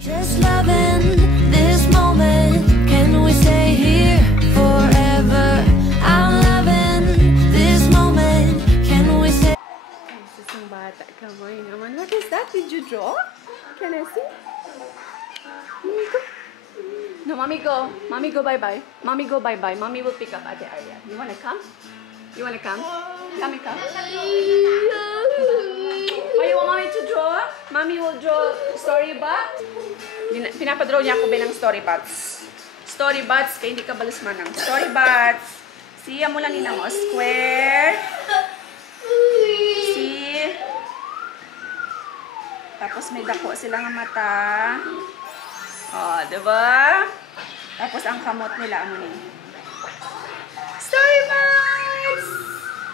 Just loving this moment. Can we stay here forever? I'm loving this moment. Can we stay? Isang bata ka mo naman. What is that? Did you draw? Can I see? No, mommy go. Mommy go bye-bye. Mommy go bye-bye. Mommy will pick up Ate Arya. You wanna come? You wanna come? Come and come. Oh, you want mommy to draw? Mommy will draw storybots. Pinapadraw niya ako bilang storybots. Storybots, kaya hindi ka balas manang. Storybots. Siya mo lang ina mo. Square. See? Tapos may dako silang mata. Oh, diba? Tapos ang kamot nila, ano ni? Storybots!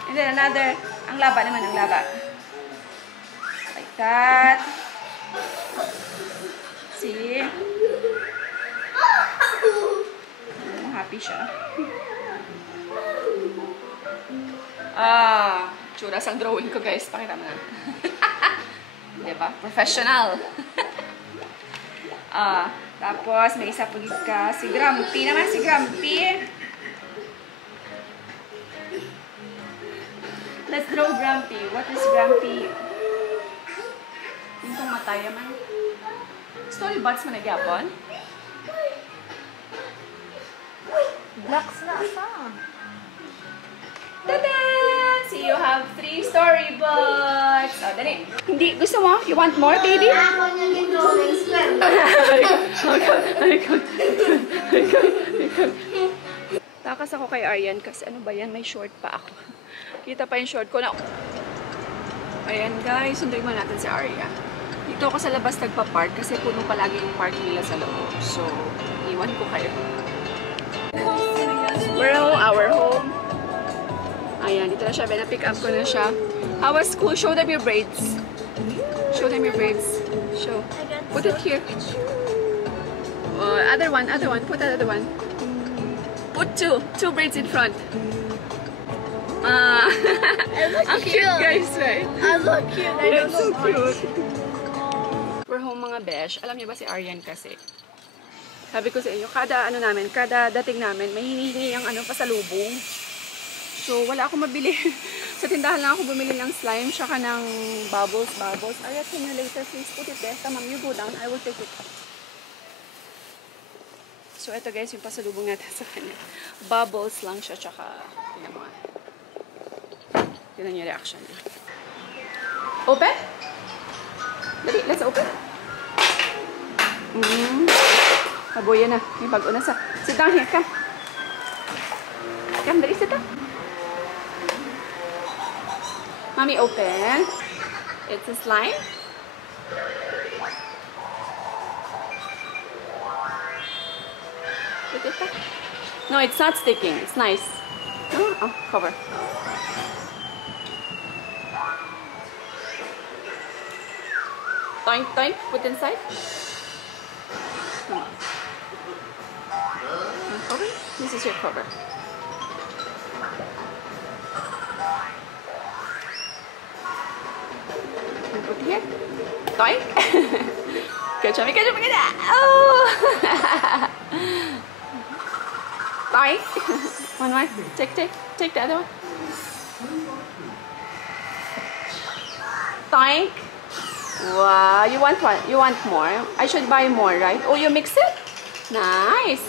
And then another, ang laba naman, ang laba. Like that. See? Happy siya. Tsuras ang drawing ko, guys. Pakita mo na. Diba? Professional. Tapos, may isa pagit ka. Si Grumpy naman, si Grumpy. Let's draw Grumpy. What is Grumpy? Yung matay naman. Storybots mo nagyapon? Blocks na pa. Tada! See, you have 3 storybots. Oh, dali. Hindi, gusto mo? You want more, baby? Takas ako kay Aryan kasi ano ba yan? May short pa ako. Kita pa yung short ko na. Ayan guys, sunduin mo natin si Arya. Dito ako sa labas nagpa-park kasi puno palagi yung park nila sa loob. So, iwan ko kayo. We're home, our home. Ayan, dito na siya. Pick up ko na siya. How was school? Show them your braids. Show them your braids. Show. Put it here. Other one. Put that other one. Put 2 braids in front. Ang cute guys, right? I look cute. I It's so cute. We're home mga besh. Alam niyo ba si Aryan kasi? Sabi ko sa inyo, kada dating namin, may hinihingi yung pasalubong. So, wala akong mabili. Sa tindahan lang ako bumili ng slime, saka ng bubbles. Arya, can you later please put it there? Ma'am, you go down. I will take it up. So, ito guys, yung pasalubong natin sa kanya. Bubbles lang siya, tsaka, tingnan mo. Tingnan yung reaction niya. Open? Dali, let's open. Mabuya na. May bago na sa. Sit down here, come. Come, dali, sit down. Mommy, open. It's a slime. Put it back. No, it's not sticking. It's nice. Oh, cover. Toink, toink. Put inside. Cover. This is your cover. Put here. Toink. Catch me. Oh! Toink. One more. Take the other one. Toink. Wow, you want what? You want more? I should buy more, right? Oh, you mix it? Nice!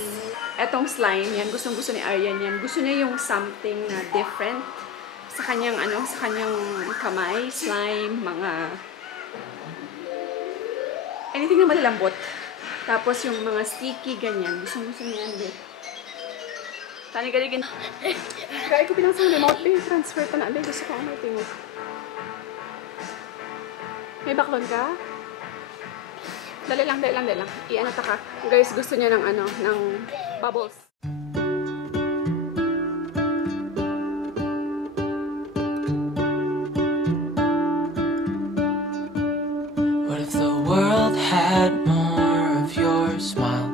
Etong slime, yan. Gustong-gusto ni Aryan yan. Gusto niya yung something na different sa kanyang, sa kanyang kamay, slime, mga anything na malalambot. Tapos yung mga sticky, ganyan. Gusto niya yan, Tani-galigin. Kaya ko pinang sa remote, transfer pa na. Gusto ko may tingog. May baklon ka? Dali lang. I-ano ta ka. Guys, gusto niya ng ng bubbles. What if the world had more of your smile?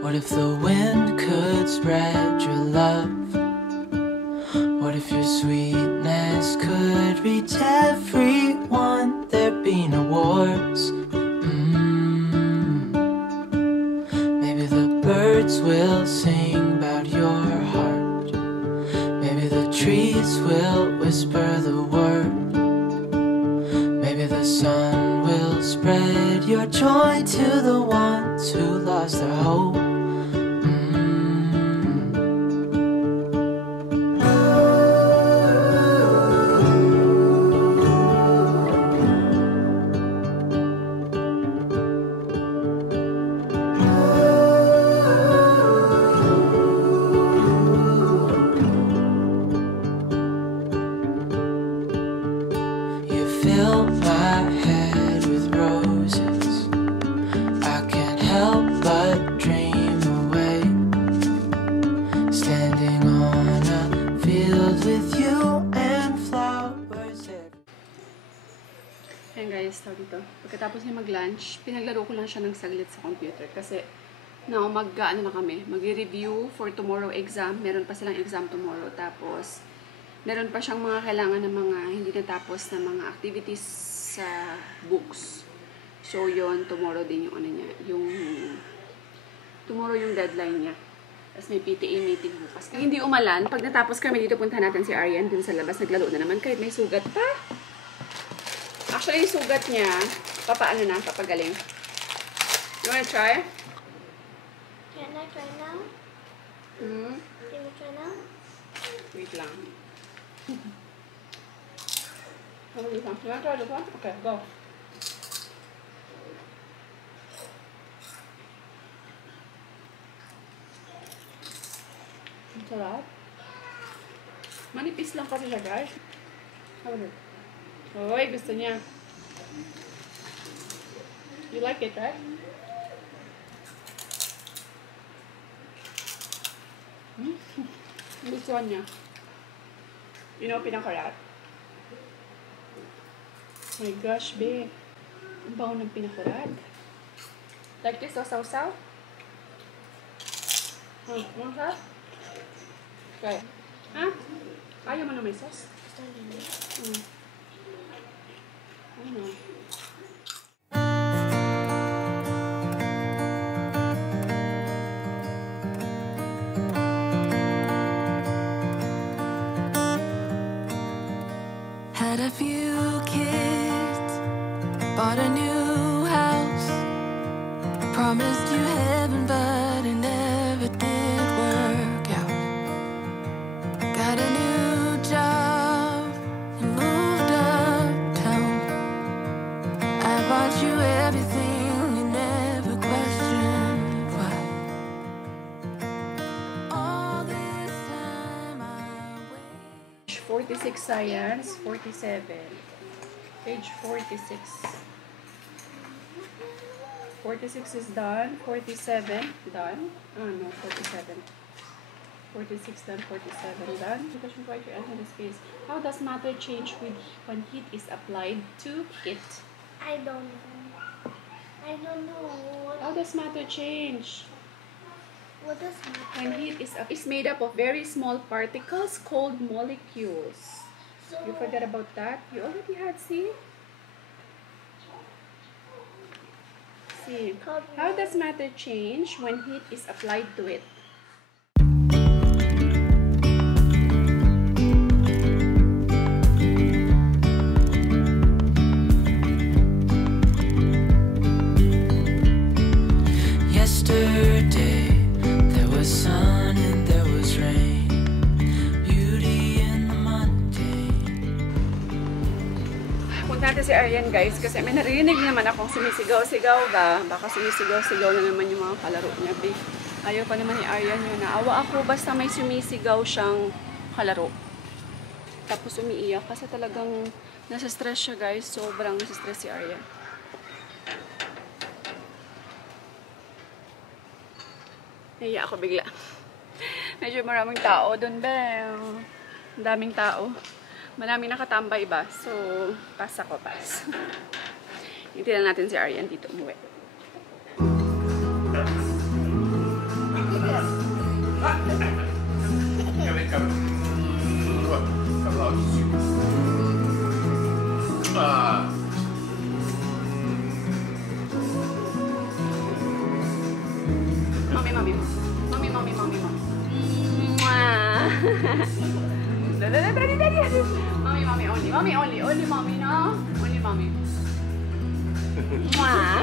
What if the wind could spread your love? What if your sweetness could reach everyone? There'd be no wars. birds will sing about your heart. Maybe the trees will whisper the word. Maybe the sun will spread your joy to the ones who lost their hope. Fill my head with roses. I can't help but dream away, standing on a field with you and flowers. Ayan guys, tawag dito. Pagkatapos niya mag-lunch, pinaglaro ko lang siya ng saglit sa computer kasi now mag-ano na kami, mag-review for tomorrow exam. Meron pa silang exam tomorrow. Tapos meron pa siyang mga kailangan ng mga hindi natapos na mga activities sa books. So, yon tomorrow din yung ano niya. Tomorrow yung deadline niya. Tapos may PTA meeting bukas. Kung hindi umalan, pag natapos kami dito, punta natin si Aryan dun sa labas. Naglaro na naman kahit may sugat pa. Actually, yung sugat niya, papagaling. You wanna try? Can I try now? Hmm? Can you try now? Wait lang. You want to try this one? Okay, go. Ang sarap. Manipis lang kasi siya, guys. How is it? Oy, gusto niya. You like it, right? Gusto niya. You know, pinakarat. My gosh, babe. Ang bango ng pinakarat. Like this, o sausaw? Mga sauce? Okay. Ha? Ayaw mo na may sauce? Ano? Had a few kids, bought a new house, promised you heaven, but it never did work out. Got a new job and moved uptown. I bought you everything, you never questioned why. All this time I waited. 46 science, 47. Page 46. 46 is done. 47 done. Oh no, 47. 46 done, 47 done. Question why you enter the space. How does matter change when heat is applied to it? I don't know. I don't know. How does matter change? What does matter? When heat is made up of very small particles called molecules. So, You forgot about that? You already had, see? See. How does matter change when heat is applied to it? Yesterday there was sun and there was rain, beauty in the mundane. Punta natin si Aryan guys kasi may narinig naman akong sumisigaw-sigaw ba. Baka sumisigaw-sigaw na naman yung mga kalaro niya. Ayaw pa naman ni Aryan yun. Naawa ako basta may sumisigaw siyang kalaro. Tapos umiiyak kasi talagang nasa stress siya guys. Sobrang nasa stress si Aryan. Naiya ako bigla. Medyo maraming tao doon ba. Ang daming tao. Maraming nakatambay ba? So, pass ako, pass. Hintihan natin si Aryan dito umuwi. Mami. mommy. Mwah. Daddy. Mommy only. Only mommy, no? Only mommy. Mwah.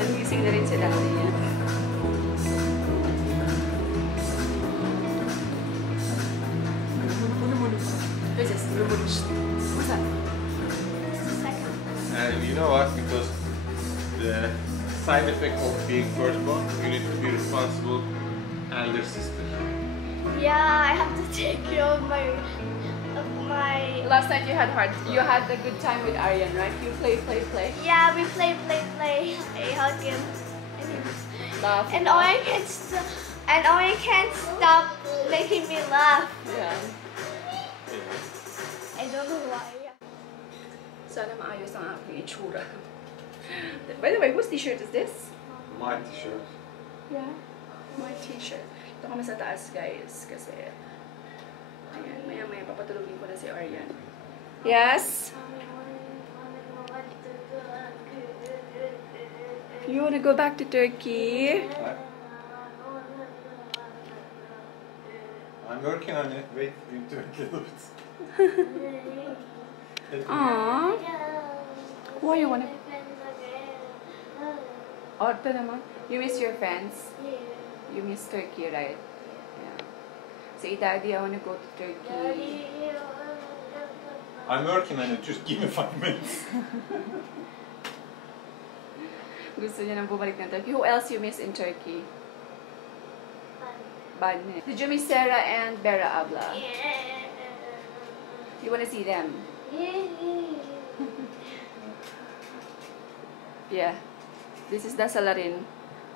Nagising na rin si Daddy. What's that? And you know what? Because the side effect of being firstborn, you need to be responsible elder sister. Yeah, I have to take care of my Last night you had a good time with Aryan, right? You play. Yeah, we play. I hug him. Laugh. And Owen can't stop making me laugh. Yeah. I don't know why. Sana maayos ang aking itsura. By the way, whose t-shirt is this? My t-shirt. Yeah, my t-shirt. Ito kami sa taas, guys, kasi ayan, maya papatulogin ko na si Aryan. Yes? You wanna go back to Turkey? I'm working on it. Wait, you do it a little bit. Aww. Why you wanna... Oh, ito naman. You miss your friends? You miss Turkey, right? Yeah. Say, Daddy, I wanna go to Turkey. I'm working on it. Just give me 5 minutes. Gusto niya nang bumalik ng Turkey. Who else you miss in Turkey? Badne. Did you miss Sarah and Bera Abla? You wanna see them? Yeah. This is Dasalarin.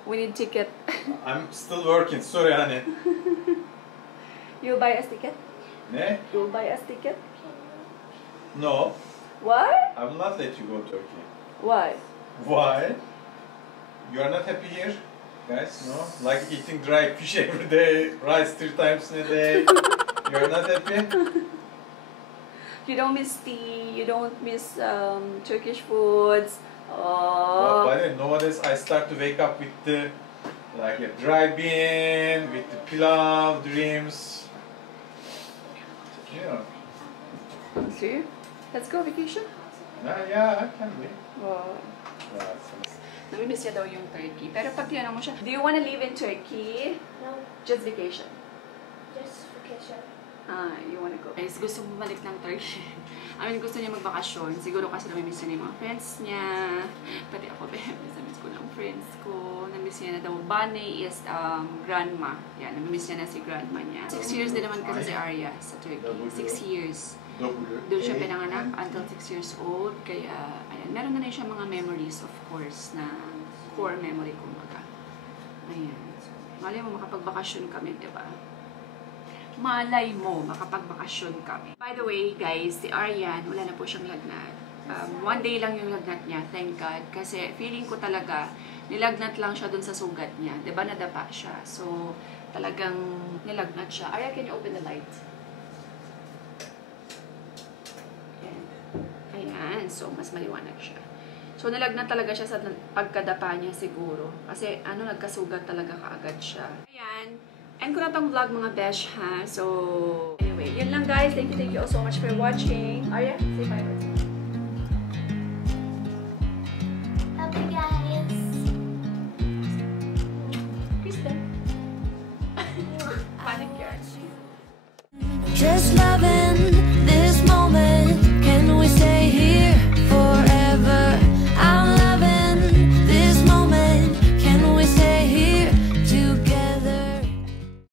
We need ticket. I'm still working. Sorry, honey. You buy us ticket? Ne? You buy us ticket? No. Why? I will not let you go to Turkey. Why? Why? You are not happy here, guys? No? Like eating dry fish every day, rice 3 times in a day. You are not happy? You don't miss tea. You don't miss Turkish foods. But Oh. by the way, nowadays I start to wake up with the like a dry bean, with the pilau dreams. Yeah. See? Let's go vacation. Yeah, I can be. Wow. Yeah, it's nice. Namimiss niya daw yung Turkey. Pero pag tinanong mo siya, do you wanna live in Turkey? No, Just vacation. just vacation. Ah, you wanna go. Guys, gusto bumalik ng Turkey. I mean, gusto niya magbakasyon. Siguro kasi namimiss niya yung mga friends niya. Pati ako, miss ko ng friends ko. Namiss niya na daw. Bunny is grandma. Yan, namimiss niya na si grandma niya. 6 years din naman kasi si Arya sa Turkey. 6 years. Doon siya pinanganak until 6 years old. Kaya, ayan, meron na rin siya mga memories, of course, na core memory, kumbaga. Ayan. So, malay mo, makapagbakasyon kami, diba? Malay mo, makapagbakasyon kami. By the way, guys, si Aryan, wala na po siyang lagnat. 1 day lang yung lagnat niya, thank God. Kasi feeling ko talaga, nilagnat lang siya dun sa sugat niya. Diba, nadapa siya. So, talagang nilagnat siya. Arya, can you open the light? Ayan, so mas maliwanag siya. So nalagnat talaga siya sa pagkadapa niya siguro. Kasi nagkasugat talaga kaagad siya. Ayan, end ko na tong vlog mga besh ha. So anyway, yun lang guys. Thank you all so much for watching. Arya, say bye.